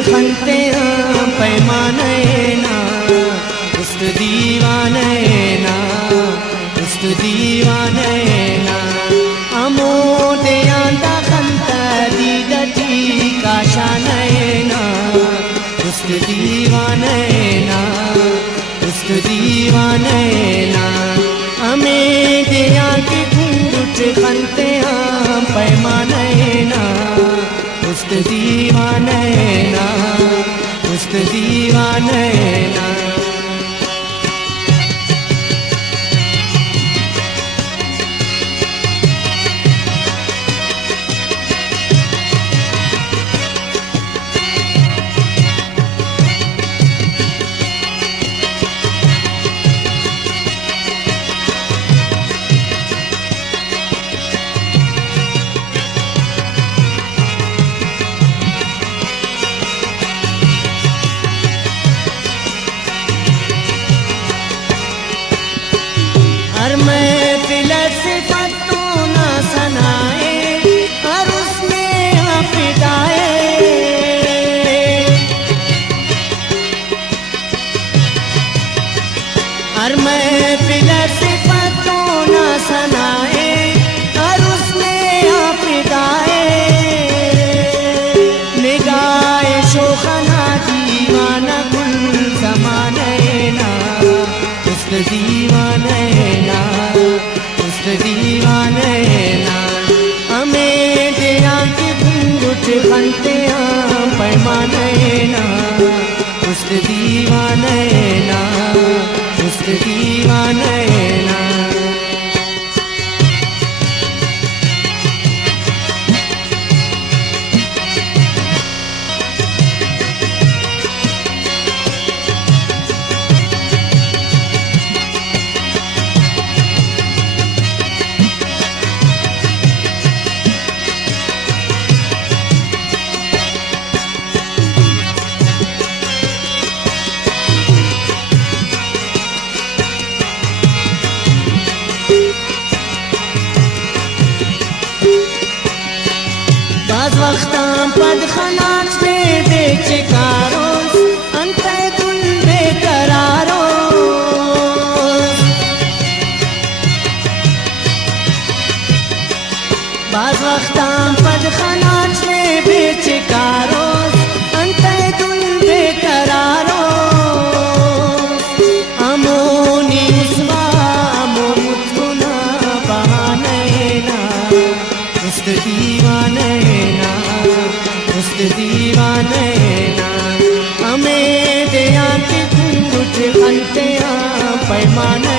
खनते पैमाने ना उस्त दीवाने ना उस्त दीवाने ना अमोदे आंदा खनता दी दटी काशाने ना उस्त दीवाने ना उस्त दीवाने ना हमें दिया के घूंघट खनते पैमाने ना उस्त दीवाने ना उस्त दीवाने ना हर महफिल सिफतों ना सनाए हर उसने फिदाए हर महफिल सिफतों ना सनाए हर उसने फिदाए निगाहे शोखना दीवाना गुल जमाने ना उस्त दीवाने ना उस्त दीवाने ना हमें दिया के घूंघट खनते पैमाने ना उस्त दीवाने ना उस्त दीवाने ना बाज़ वक़्तां पदखनात पे बेचिकारोस अंते गुल बेकरारोस बाज़ वक़्तां पदखनात पे बेचिकारोस अंते गुल बेकरारोस अमोनी उसवा अमो मुझुना बहाने ना उस्त दीवाने उस्त दीवाने ना हमें दिया के घूंघट खनते पैमाने